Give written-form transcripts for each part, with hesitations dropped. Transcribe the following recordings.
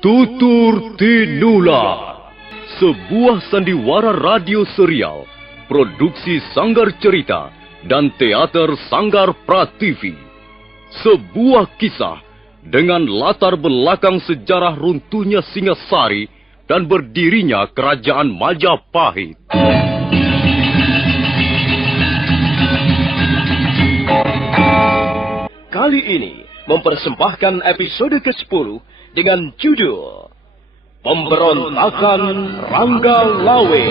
Tutur Tinula, sebuah sandiwara radio serial, produksi Sanggar Cerita dan Teater Sanggar Prativi. Sebuah kisah dengan latar belakang sejarah runtuhnya Singasari dan berdirinya Kerajaan Majapahit. Kali ini mempersembahkan episode ke-10 dengan judul Pemberontakan Rangga Lawe.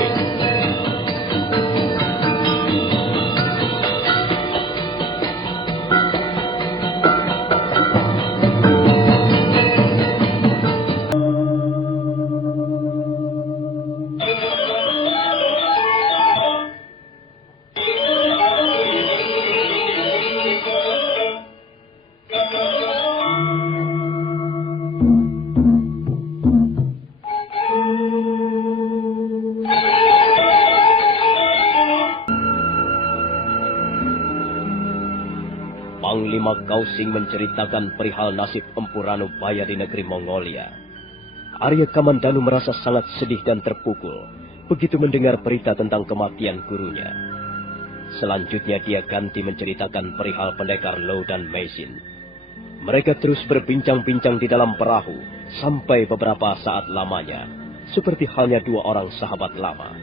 Panglima Kausing menceritakan perihal nasib Empu Ranubaya di negeri Mongolia. Arya Kamandanu merasa sangat sedih dan terpukul begitu mendengar berita tentang kematian gurunya. Selanjutnya dia ganti menceritakan perihal pendekar Lo dan Meisin. Mereka terus berbincang-bincang di dalam perahu sampai beberapa saat lamanya, seperti halnya dua orang sahabat lama.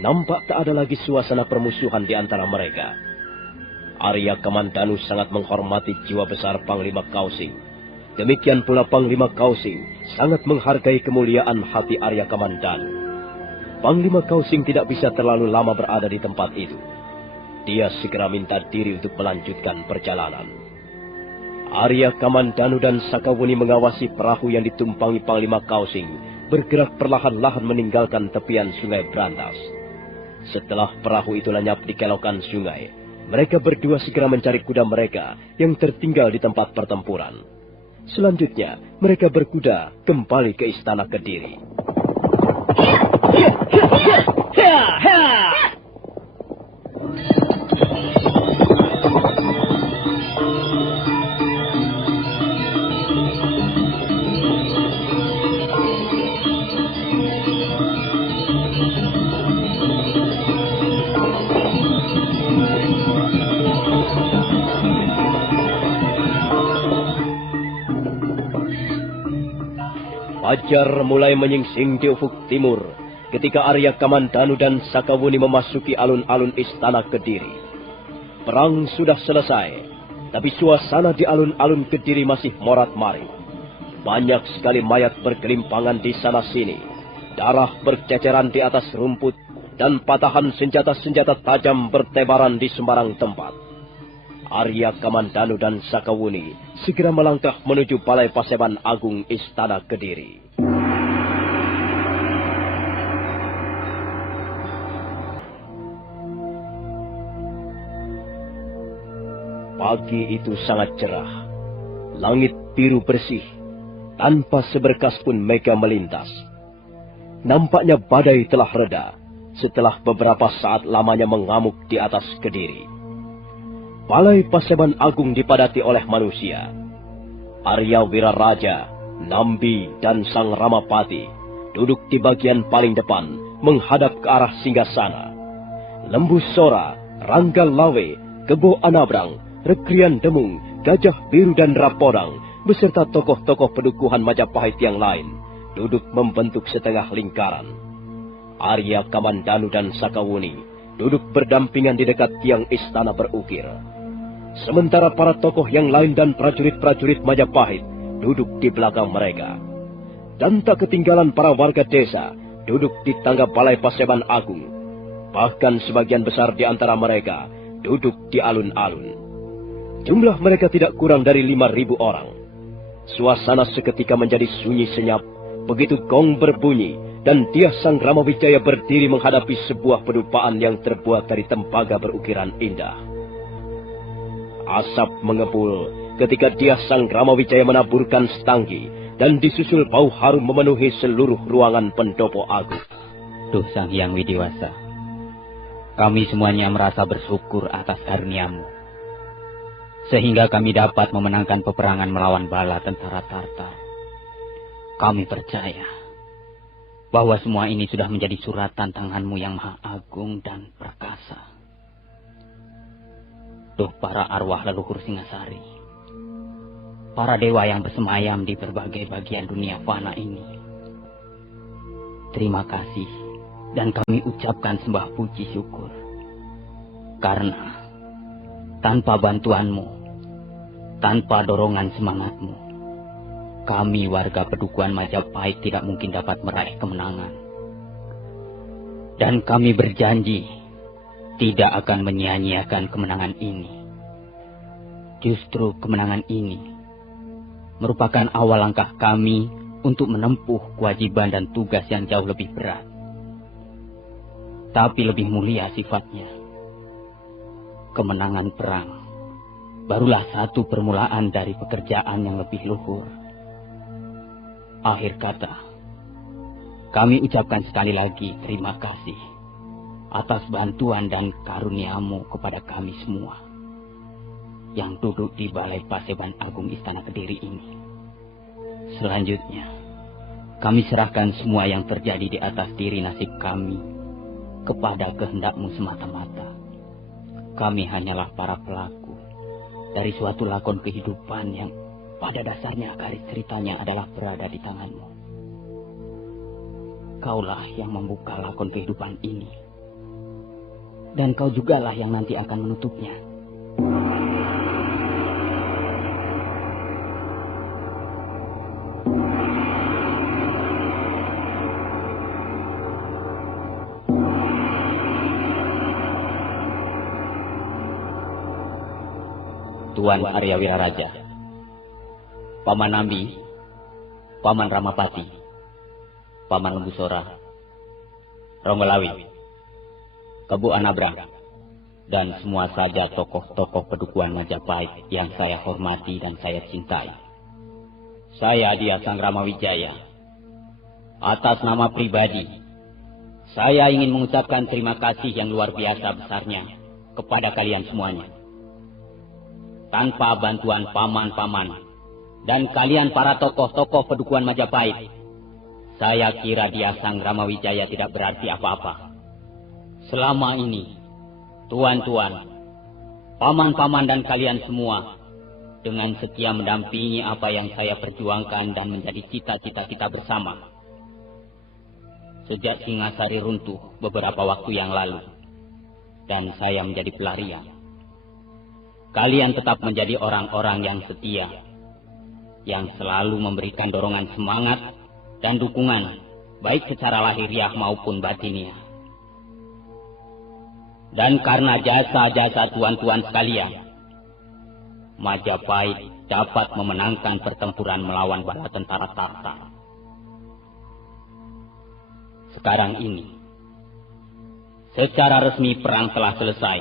Nampak tak ada lagi suasana permusuhan di antara mereka. Arya Kamandanu sangat menghormati jiwa besar Panglima Kausing. Demikian pula Panglima Kausing sangat menghargai kemuliaan hati Arya Kamandanu. Panglima Kausing tidak bisa terlalu lama berada di tempat itu. Dia segera minta diri untuk melanjutkan perjalanan. Arya Kamandanu dan Sakawuni mengawasi perahu yang ditumpangi Panglima Kausing bergerak perlahan-lahan meninggalkan tepian Sungai Brantas. Setelah perahu itu lenyap di kelokan sungai, mereka berdua segera mencari kuda mereka yang tertinggal di tempat pertempuran. Selanjutnya, mereka berkuda kembali ke istana Kediri. Fajar mulai menyingsing di ufuk timur ketika Arya Kamandanu dan Sakawuni memasuki alun-alun istana Kediri. Perang sudah selesai, tapi suasana di alun-alun Kediri masih morat-marit. Banyak sekali mayat bergelimpangan di sana-sini, darah berceceran di atas rumput, dan patahan senjata-senjata tajam bertebaran di sembarang tempat. Arya Kamandanu dan Sakawuni segera melangkah menuju Balai Paseban Agung Istana Kediri. Pagi itu sangat cerah. Langit biru bersih, tanpa seberkas pun mega melintas. Nampaknya badai telah reda setelah beberapa saat lamanya mengamuk di atas Kediri. Balai Paseban Agung dipadati oleh manusia. Arya Wiraraja, Nambi, dan Sang Ramapati duduk di bagian paling depan menghadap ke arah singgasana. Lembu Sora, Rangga Lawe, Kebo Anabrang, Rekrian Demung, Gajah Biru dan Rapodang beserta tokoh-tokoh pedukuhan Majapahit yang lain duduk membentuk setengah lingkaran. Arya Kamandanu dan Sakawuni duduk berdampingan di dekat tiang istana berukir. Sementara para tokoh yang lain dan prajurit-prajurit Majapahit duduk di belakang mereka. Dan tak ketinggalan para warga desa duduk di tangga Balai Paseban Agung. Bahkan sebagian besar di antara mereka duduk di alun-alun. Jumlah mereka tidak kurang dari 5.000 orang. Suasana seketika menjadi sunyi senyap begitu gong berbunyi dan Dyah Sang Ramawijaya berdiri menghadapi sebuah pedupaan yang terbuat dari tembaga berukiran indah. Asap mengepul ketika Dyah Sang Ramawijaya menaburkan setanggi dan disusul bau harum memenuhi seluruh ruangan pendopo agung. Duh Sang Hyang Widiwasa, kami semuanya merasa bersyukur atas karunia-Mu. sehingga kami dapat memenangkan peperangan melawan bala tentara Tartar. Kami percaya bahwa semua ini sudah menjadi suratan tanganmu yang maha agung dan perkasa. Duh para arwah leluhur Singasari, para dewa yang bersemayam di berbagai bagian dunia fana ini, terima kasih dan kami ucapkan sembah puji syukur. Karena tanpa bantuanmu, tanpa dorongan semangatmu, kami warga Pedukuhan Majapahit tidak mungkin dapat meraih kemenangan. Dan kami berjanji tidak akan menyia-nyiakan kemenangan ini. Justru kemenangan ini merupakan awal langkah kami untuk menempuh kewajiban dan tugas yang jauh lebih berat, tapi lebih mulia sifatnya. Kemenangan perang barulah satu permulaan dari pekerjaan yang lebih luhur. Akhir kata, kami ucapkan sekali lagi terima kasih atas bantuan dan karuniamu kepada kami semua yang duduk di Balai Paseban Agung Istana Kediri ini. Selanjutnya, kami serahkan semua yang terjadi di atas diri nasib kami kepada kehendakmu semata-mata. Kami hanyalah para pelaku dari suatu lakon kehidupan yang pada dasarnya garis ceritanya adalah berada di tanganmu. Kaulah yang membuka lakon kehidupan ini, dan kau jugalah yang nanti akan menutupnya. Tuan Arya Wiraraja, Paman Nambi, Paman Ramapati, Paman Lembusora, Ronggolawi, Kebu Anabrang, dan semua saja tokoh-tokoh Pedukuhan Majapahit yang saya hormati dan saya cintai. Saya Dia Sang Ramawijaya. Atas nama pribadi, saya ingin mengucapkan terima kasih yang luar biasa besarnya kepada kalian semuanya. Tanpa bantuan paman-paman dan kalian para tokoh-tokoh Pedukuhan Majapahit, saya kira Dia Sang Ramawijaya tidak berarti apa-apa. Selama ini, tuan-tuan, paman-paman dan kalian semua dengan setia mendampingi apa yang saya perjuangkan dan menjadi cita-cita kita bersama. Sejak Singasari runtuh beberapa waktu yang lalu, dan saya menjadi pelarian, kalian tetap menjadi orang-orang yang setia, yang selalu memberikan dorongan semangat dan dukungan, baik secara lahiriah maupun batiniah. Dan karena jasa-jasa tuan-tuan sekalian, Majapahit dapat memenangkan pertempuran melawan bala tentara Tartar. Sekarang ini, secara resmi perang telah selesai,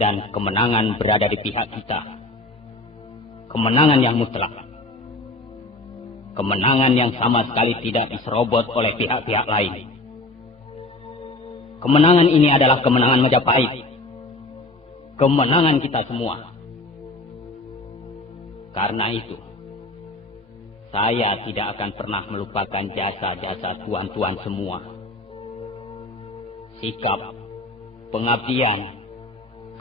dan kemenangan berada di pihak kita. Kemenangan yang mutlak. Kemenangan yang sama sekali tidak diserobot oleh pihak-pihak lain. Kemenangan ini adalah kemenangan Majapahit. Kemenangan kita semua. Karena itu, saya tidak akan pernah melupakan jasa-jasa tuan-tuan semua. Sikap, pengabdian,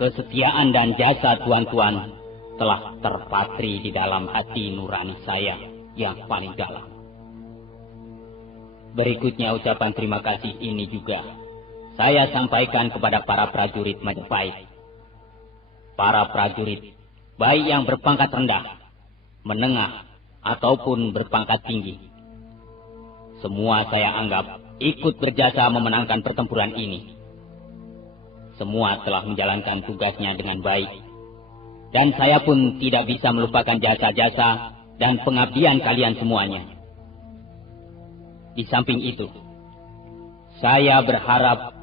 kesetiaan dan jasa tuan-tuan telah terpatri di dalam hati nurani saya yang paling dalam. Berikutnya ucapan terima kasih ini juga saya sampaikan kepada para prajurit Majapahit. Para prajurit, baik yang berpangkat rendah, menengah, ataupun berpangkat tinggi. Semua saya anggap ikut berjasa memenangkan pertempuran ini. Semua telah menjalankan tugasnya dengan baik. Dan saya pun tidak bisa melupakan jasa-jasa dan pengabdian kalian semuanya. Di samping itu, saya berharap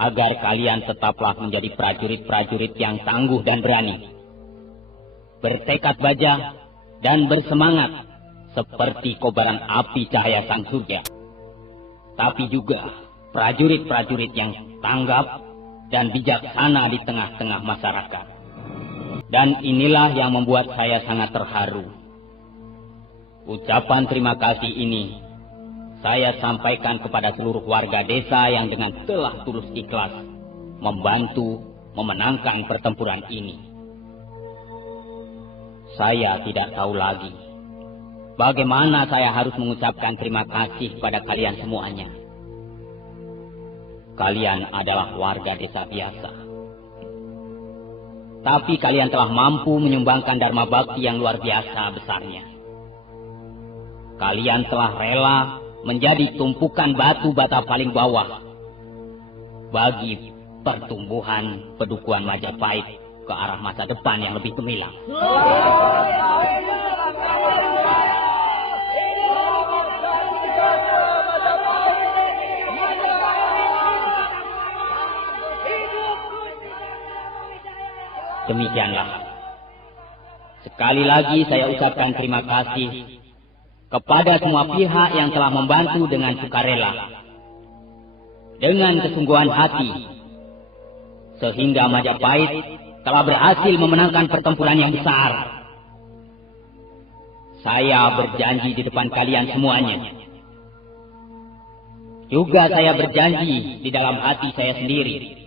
agar kalian tetaplah menjadi prajurit-prajurit yang tangguh dan berani, bertekad baja dan bersemangat seperti kobaran api cahaya sang surga. Tapi juga prajurit-prajurit yang tanggap dan bijaksana di tengah-tengah masyarakat. Dan inilah yang membuat saya sangat terharu. Ucapan terima kasih ini saya sampaikan kepada seluruh warga desa yang dengan telah tulus ikhlas membantu memenangkan pertempuran ini. Saya tidak tahu lagi bagaimana saya harus mengucapkan terima kasih kepada kalian semuanya. Kalian adalah warga desa biasa, tapi kalian telah mampu menyumbangkan dharma bakti yang luar biasa besarnya. Kalian telah rela menjadi tumpukan batu bata paling bawah bagi pertumbuhan Pedukuhan Majapahit ke arah masa depan yang lebih gemilang. Demikianlah. Sekali lagi saya ucapkan terima kasih kepada semua pihak yang telah membantu dengan sukarela, dengan kesungguhan hati, sehingga Majapahit telah berhasil memenangkan pertempuran yang besar. Saya berjanji di depan kalian semuanya. Juga saya berjanji di dalam hati saya sendiri.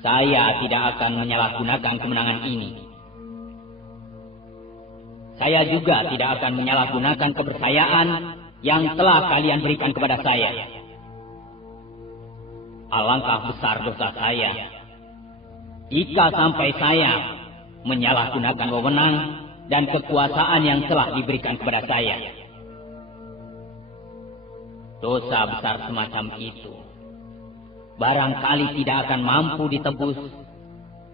Saya tidak akan menyalahgunakan kemenangan ini. Saya juga tidak akan menyalahgunakan kepercayaan yang telah kalian berikan kepada saya. Alangkah besar dosa saya jika sampai saya menyalahgunakan wewenang dan kekuasaan yang telah diberikan kepada saya. Dosa besar semacam itu barangkali tidak akan mampu ditebus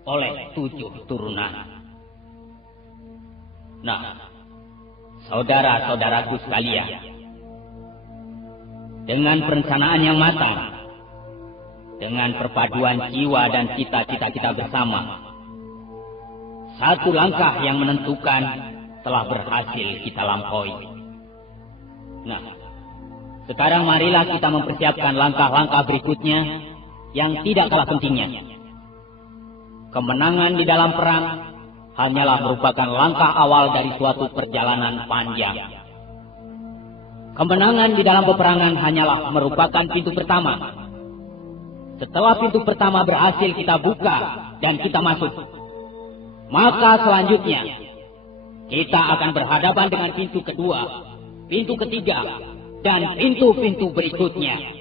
oleh 7 turunan. Nah, saudara-saudaraku sekalian, dengan perencanaan yang matang, dengan perpaduan jiwa dan cita-cita kita bersama, satu langkah yang menentukan telah berhasil kita lampaui. Nah, sekarang marilah kita mempersiapkan langkah-langkah berikutnya yang tidak kalah pentingnya. Kemenangan di dalam perang hanyalah merupakan langkah awal dari suatu perjalanan panjang. Kemenangan di dalam peperangan hanyalah merupakan pintu pertama. Setelah pintu pertama berhasil kita buka dan kita masuk, maka selanjutnya kita akan berhadapan dengan pintu kedua, pintu ketiga, dan pintu-pintu berikutnya.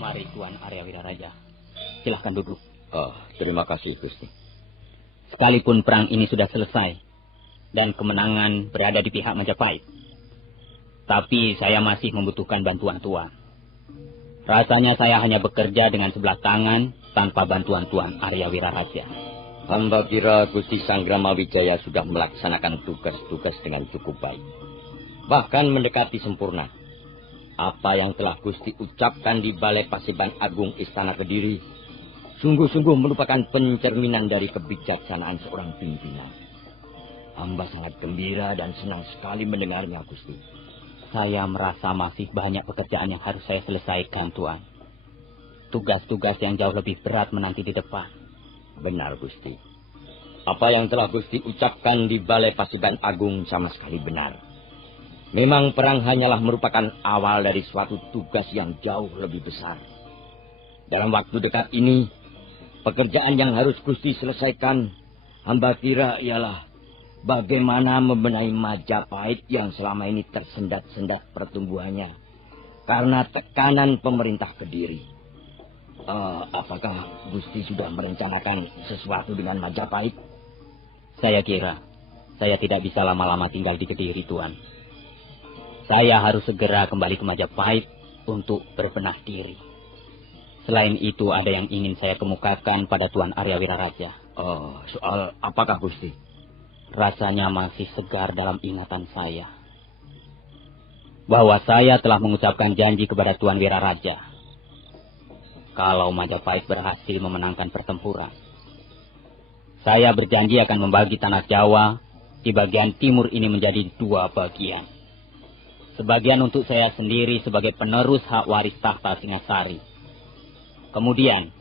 Mari Tuan Arya Wiraraja, silahkan duduk. Terima kasih Gusti. Sekalipun perang ini sudah selesai dan kemenangan berada di pihak Majapahit, tapi saya masih membutuhkan bantuan Tuan. Rasanya saya hanya bekerja dengan sebelah tangan tanpa bantuan Tuan Arya Wiraraja. Hamba kira Gusti Sanggrama Wijaya sudah melaksanakan tugas-tugas dengan cukup baik, bahkan mendekati sempurna. Apa yang telah Gusti ucapkan di Balai Paseban Agung Istana Kediri sungguh-sungguh merupakan pencerminan dari kebijaksanaan seorang pimpinan. Hamba sangat gembira dan senang sekali mendengarnya, Gusti. Saya merasa masih banyak pekerjaan yang harus saya selesaikan, Tuan. Tugas-tugas yang jauh lebih berat menanti di depan. Benar, Gusti. Apa yang telah Gusti ucapkan di Balai Paseban Agung sama sekali benar. Memang perang hanyalah merupakan awal dari suatu tugas yang jauh lebih besar. Dalam waktu dekat ini, pekerjaan yang harus Gusti selesaikan, hamba kira ialah bagaimana membenahi Majapahit yang selama ini tersendat-sendat pertumbuhannya karena tekanan pemerintah Kediri. Apakah Gusti sudah merencanakan sesuatu dengan Majapahit? Saya kira saya tidak bisa lama-lama tinggal di Kediri, Tuan. Saya harus segera kembali ke Majapahit untuk berbenah diri. Selain itu ada yang ingin saya kemukakan pada Tuan Arya Wiraraja. Soal apakah, Gusti? rasanya masih segar dalam ingatan saya. Bahwa saya telah mengucapkan janji kepada Tuan Wiraraja. Kalau Majapahit berhasil memenangkan pertempuran, saya berjanji akan membagi tanah Jawa di bagian timur ini menjadi 2 bagian. Sebagian untuk saya sendiri sebagai penerus hak waris tahta Singasari. Kemudian,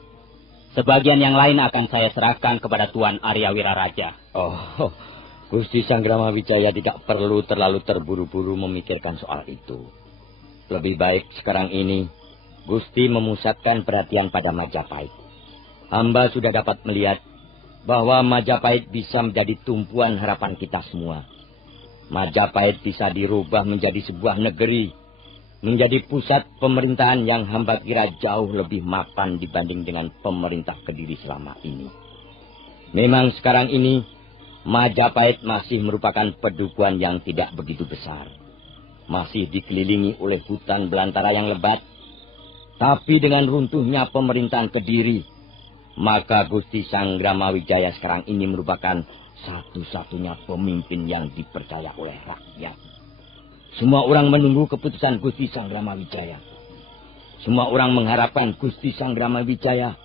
sebagian yang lain akan saya serahkan kepada Tuan Arya Wiraraja. Oh, Gusti Sanggrama Wijaya tidak perlu terlalu terburu-buru memikirkan soal itu. Lebih baik sekarang ini Gusti memusatkan perhatian pada Majapahit. Hamba sudah dapat melihat bahwa Majapahit bisa menjadi tumpuan harapan kita semua. Majapahit bisa dirubah menjadi sebuah negeri, menjadi pusat pemerintahan yang hamba kira jauh lebih mapan dibanding dengan pemerintah Kediri selama ini. Memang sekarang ini Majapahit masih merupakan pedukuhan yang tidak begitu besar. Masih dikelilingi oleh hutan belantara yang lebat. Tapi dengan runtuhnya pemerintahan Kediri, maka Gusti Sanggrama Wijaya sekarang ini merupakan satu-satunya pemimpin yang dipercaya oleh rakyat. Semua orang menunggu keputusan Gusti Sanggrama Wijaya. Semua orang mengharapkan Gusti Sanggrama Wijaya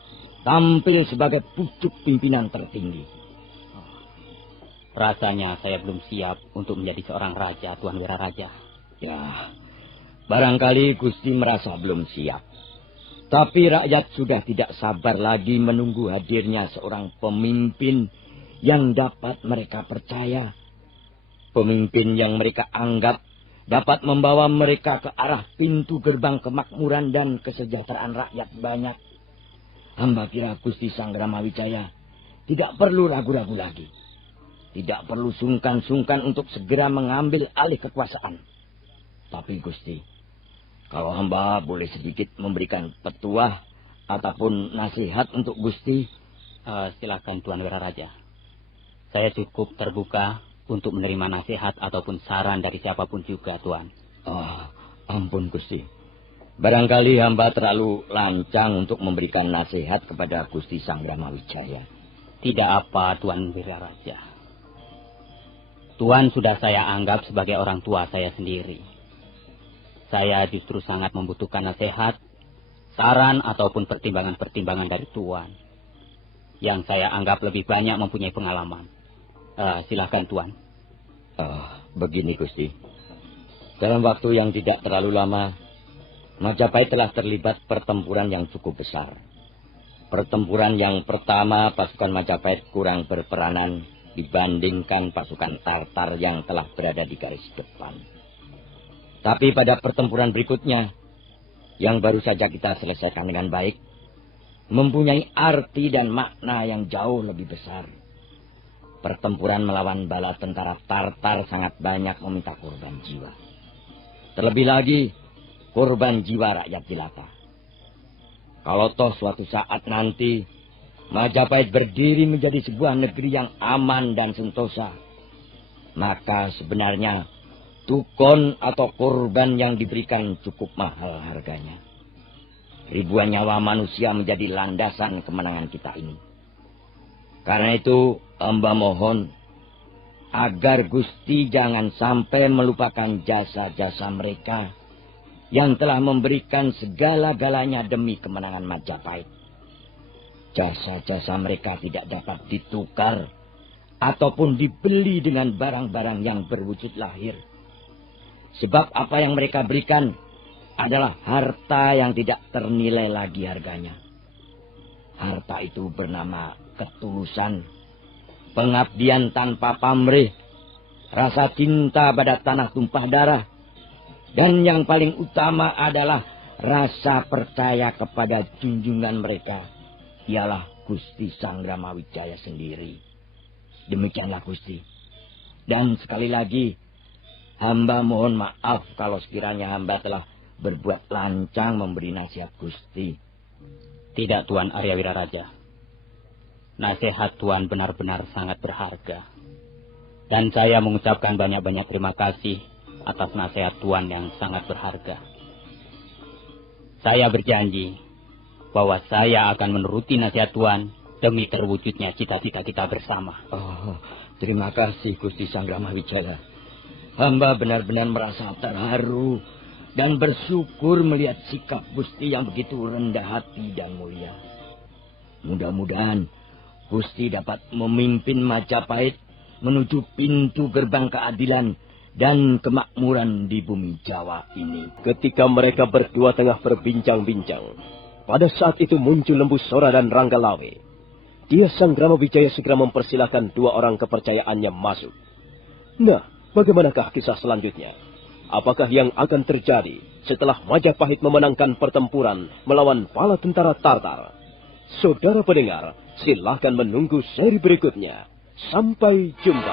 tampil sebagai pucuk pimpinan tertinggi. Rasanya saya belum siap untuk menjadi seorang raja, Tuan Wiraraja. Ya, barangkali Gusti merasa belum siap. Tapi rakyat sudah tidak sabar lagi menunggu hadirnya seorang pemimpin yang dapat mereka percaya. Pemimpin yang mereka anggap dapat membawa mereka ke arah pintu gerbang kemakmuran dan kesejahteraan rakyat banyak. Hamba kira Gusti Sanggrama Wijaya tidak perlu ragu-ragu lagi. Tidak perlu sungkan-sungkan untuk segera mengambil alih kekuasaan. Tapi Gusti, kalau hamba boleh sedikit memberikan petuah ataupun nasihat untuk Gusti. Silakan Tuan Wiraraja. Saya cukup terbuka untuk menerima nasihat ataupun saran dari siapapun juga, Tuan. Ampun Gusti. Barangkali hamba terlalu lancang untuk memberikan nasihat kepada Gusti Sanggrama Wijaya. Tidak apa, Tuan Wiraraja. Tuan sudah saya anggap sebagai orang tua saya sendiri. Saya justru sangat membutuhkan nasihat, saran ataupun pertimbangan-pertimbangan dari Tuan. Yang saya anggap lebih banyak mempunyai pengalaman. Silakan Tuan. Begini Gusti. Dalam waktu yang tidak terlalu lama, Majapahit telah terlibat pertempuran yang cukup besar. Pertempuran yang pertama pasukan Majapahit kurang berperanan dibandingkan pasukan Tartar yang telah berada di garis depan. Tapi pada pertempuran berikutnya, yang baru saja kita selesaikan dengan baik, mempunyai arti dan makna yang jauh lebih besar. Pertempuran melawan bala tentara Tartar sangat banyak meminta korban jiwa. Terlebih lagi, korban jiwa rakyat jelata. Kalau toh suatu saat nanti Majapahit berdiri menjadi sebuah negeri yang aman dan sentosa, maka sebenarnya tukon atau korban yang diberikan cukup mahal harganya. Ribuan nyawa manusia menjadi landasan kemenangan kita ini. Karena itu, hamba mohon agar Gusti jangan sampai melupakan jasa-jasa mereka yang telah memberikan segala-galanya demi kemenangan Majapahit. Jasa-jasa mereka tidak dapat ditukar ataupun dibeli dengan barang-barang yang berwujud lahir. Sebab apa yang mereka berikan adalah harta yang tidak ternilai lagi harganya. Harta itu bernama ketulusan, pengabdian tanpa pamrih, rasa cinta pada tanah tumpah darah, dan yang paling utama adalah rasa percaya kepada junjungan mereka, ialah Gusti Sanggrama Wijaya sendiri. Demikianlah Gusti. Dan sekali lagi, hamba mohon maaf kalau sekiranya hamba telah berbuat lancang memberi nasihat Gusti. Tidak Tuan Arya Wiraraja. Nasihat Tuan benar-benar sangat berharga. Dan saya mengucapkan banyak-banyak terima kasih atas nasihat Tuan yang sangat berharga. Saya berjanji bahwa saya akan menuruti nasihat Tuan demi terwujudnya cita-cita kita bersama. Terima kasih Gusti Sanggramawijaya. Hamba benar-benar merasa terharu dan bersyukur melihat sikap Gusti yang begitu rendah hati dan mulia. Mudah-mudahan Gusti dapat memimpin Majapahit menuju pintu gerbang keadilan dan kemakmuran di bumi Jawa ini. Ketika mereka berdua tengah berbincang-bincang, pada saat itu muncul Lembu Sora dan Ranggalawe. Dia Sanggramawijaya segera mempersilahkan dua orang kepercayaannya masuk. Nah, bagaimanakah kisah selanjutnya? Apakah yang akan terjadi setelah Majapahit memenangkan pertempuran melawan bala tentara Tartar? Saudara pendengar, silahkan menunggu seri berikutnya. Sampai jumpa.